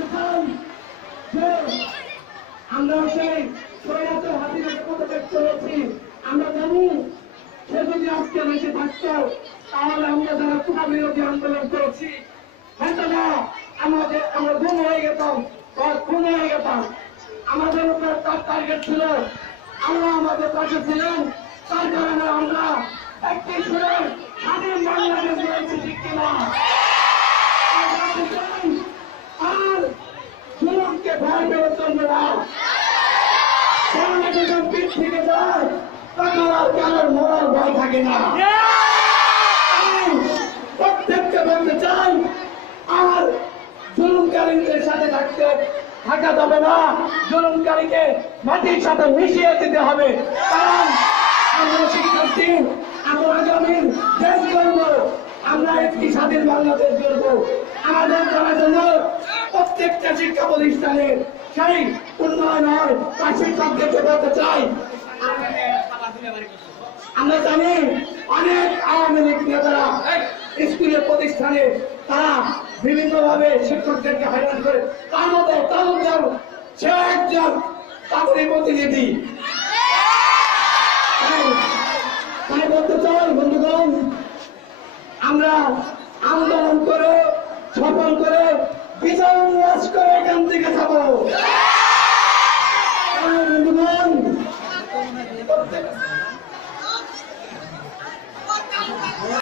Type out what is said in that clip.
বলতে চাই যে আমরা সেই স্বৈরাচার হাসিনাকে পদত্যাগ করেছি। আমরা জানি সে যদি আজকে বেঁচে থাকতো তাহলে আমরা যারা কোটা বিরোধী আন্দোলন করেছি হয়তো না আমরা গুম হয়ে যেতাম বা খুন হয়ে যেতাম। আমাদের উপর তার টার্গেট ছিল, আমরা আমাদের পাশে ছিলেন, তার কারণে আমরা একটি সুরে স্বাধীন বাংলাদেশ রয়েছে, ঠিক কিনা? আর জুলুমকে ভয় পেয়ে চলবে না। যখন পিঠ থেকে যায় তখন আর কারোর মরার ভয় থাকে না। প্রত্যেককে বলতে চাই আর জুলুমকারীদের সাথে থাকা যাবে না, জুলুমকারীকে মাটির সাথে মিশিয়ে দিতে হবে। কারণ আমরা শিক্ষার্থী, আমরা আগামীর দেশ গড়ব, আমরা একটি স্বাধীন বাংলাদেশ গড়ব। আমাদের করার জন্য প্রত্যেকটা শিক্ষা প্রতিষ্ঠানের সেই উন্নয়ন হয় তা শিক্ষকদেরকে বলতে চাই। আমরা জানি অনেক আওয়ামী লীগ নেতারা স্কুলের প্রতিষ্ঠানে তারা বিভিন্ন ভাবে শিক্ষকদেরকে হয়রান করে, তার মধ্যে তালুকদার সে একজন তাদের প্রতিনিধি। তাই বলতে চাই বন্ধুগণ, আমরা আন্দোলন করে সফল করে বিজয় উল্লাস করে এখান থেকে যাবো।